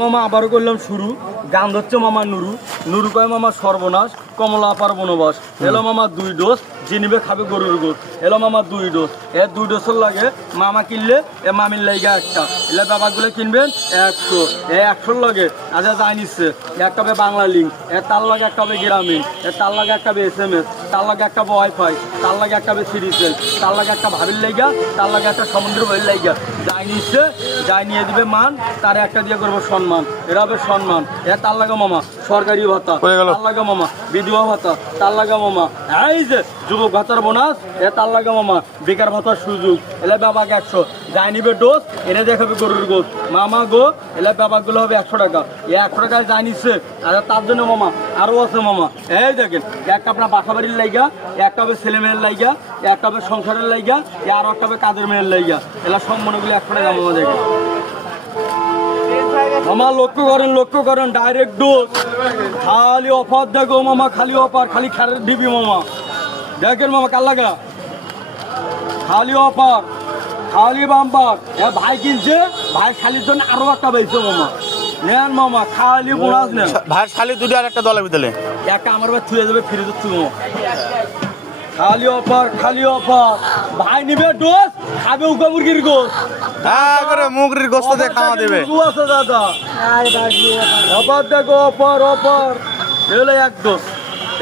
মামা আবারও করলাম শুরু। গান ধরছে মামা নুরু। নুরু কয় মামা সর্বনাশ কমলা আপার বনবাস। এলো মামা দুই ডোজ। জিনিবে খাবে গরুর গোস এলো মামা দুই ডোজ। এ দুই ডোজের লাগে মামা কিনলে এ মামির লাইগা একটা। এলে বাবাগুলো কিনবেন একশো। এ একশোর লাগে। আচ্ছা যাই নিচ্ছে একটা হবে বাংলা লিঙ্ক এ তার লাগে একটা হবে গ্রামীণ। এ তার লাগে একটা হবে এস এম এস তার লাগে একটা হবে ওয়াইফাই তার লাগে একটা হবে সিরিজেল তার লাগে একটা ভাবির লাইগা তার লাগে একটা সমুদ্র ভাবির লাইগা যাই নিচ্ছে যাই নিয়ে দিবে মান তার একটা দিয়ে করব সম্মান এরা হবে সম্মান এ তার লাগে মামা সরকারি ভাতা। হয়ে গেল। তার লাগে মামা বিধবা ভাতা। তার লাগে মামা। এই যে যুবক ভাতার বোনাস। এ তার লাগে মামা, বেকার ভাতার সুযোগ। এলে বাবাকে একশো। যাই নিবে ডোজ, এনে দেখাবে গরুর গোস মামা গো, এলে বাবাগুলো হবে একশো টাকা। এ একশো টাকায় যাই নিচ্ছে। আর তার জন্য মামা আরও আছে মামা। এই দেখেন একটা আপনার বাসা বাড়ির লাইগা একটা হবে ছেলে মেয়ের লাইগা একটা হবে সংসারের লাইগা, এ আর একটা হবে কাজের মেয়ের লাইগা। এলা সব মনেগুলো একশো টাকা মামা দেখেন। মামা, লক্ষ্য করেন লক্ষ্য করেন ডাইরেক্ট ডোজ খালি অফার দেখো মামা, খালি অফার খালি খারের দিবি মামা। দেখেন মামা কাল লাগা খালি অফার খালি বাম্পার। এ ভাই কিনছে ভাই খালির জন্য আরও একটা বেচছে মামা। নেন মামা খালি বোনাস নেন। ভাই খালি দুটো আর একটা দলের ভিতরে। একটা আমার ভাই থুয়ে দেবে ফিরে দিচ্ছি মামা। খালি অফার খালি অফার। ভাই নিবে ডোজ খাবে উকা মুরগির গোস হ্যাঁ করে মুগরির গোস্ত দিয়ে খাওয়া দেবে। মুরগু আছে দাদা। অফার দেখো অফার অফার। এগুলো এক ডোজ।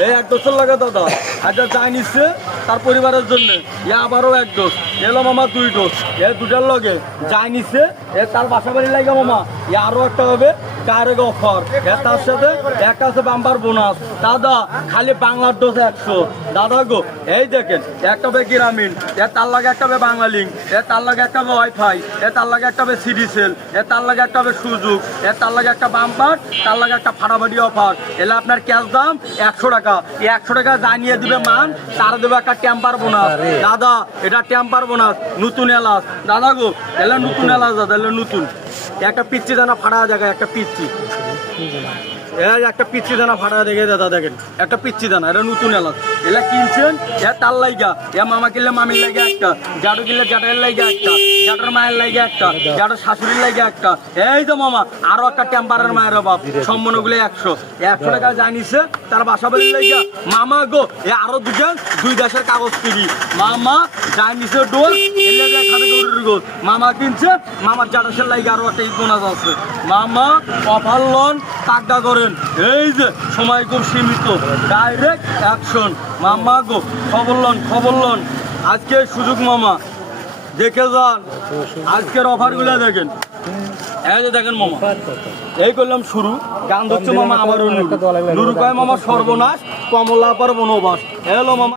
এই এক দোষের লাগে দাদা। একটা চাই নিচ্ছে তার পরিবারের জন্য। এ আবারও এক ডোজ এলো মামা দুই ডোজ এ দুটার লগে যাই নিচ্ছে। এ তার বাসা বাড়ি লাগে মামা। এ আরও একটা হবে। ডাইরেক্ট অফার তার সাথে একটা আছে বাম্বার বোনাস। দাদা খালি বাংলার ডোজ একশো। দাদা গো এই দেখেন একটা হবে গ্রামীণ এ তার লাগে একটা হবে বাংলা লিঙ্ক এ তার লাগে একটা ওয়াইফাই এ তার লাগে একটা হবে সিডি সেল এ তার লাগে একটা হবে সুযোগ এ তার লাগে একটা বাম্পার তার লাগে একটা ফাটাফাটি অফার। এলে আপনার ক্যাশ দাম একশো টাকা। এই একশো টাকা জানিয়ে দিবে মান তার দেবে একটা টেম্পার বোনাস। দাদা এটা টেম্পার বোনাস নতুন এলাচ। দাদা গো এলে নতুন এলাচ দাদা এলে নতুন। একটা পিচ্ছি দানা ফাটা জায়গায় একটা পিচ্ছি এই একটা পিচ্ছি দানা ফাটা দেখে দাদা দেখেন, একটা পিচ্ছি দানা, এটা নতুন এলাচ। এলা কিনছেন? এ তার লাইগা, এ মামা কিনলে মামির লাগে একটা জাডু কিনলে জাটাইয়ের লাগে একটা, জাটার মায়ের লাগে একটা, জাটার শাশুড়ির লাগে একটা। এই তো মামা, আরও একটা টেম্পারের মায়ের বাপ সম্মানগুলো একশো। একশো টাকা জানিছে তার বাসা বাড়ির লাইগা। মামা গো, এ আরও দুজন দুই দেশের কাগজ কিনি মামা জানিছে ডোল এলে মামা কিনছে, মামার জাটাসের লাগে আরও একটা ঈদ আছে। মামা অফার লন তাগদা করেন। এই যে, সময় খুব সীমিত। ডাইরেক্ট অ্যাকশন মামা গো, খবর লন খবর লন। আজকে সুযোগ মামা। দেখে যান। আজকের অফারগুলো দেখেন। এই যে দেখেন মামা। এই করলাম শুরু। গান ধরছে মামা আবারও নুরু। নুরু কয়, মামা সর্বনাশ, কমলা পার বনবাস। হ্যালো মামা।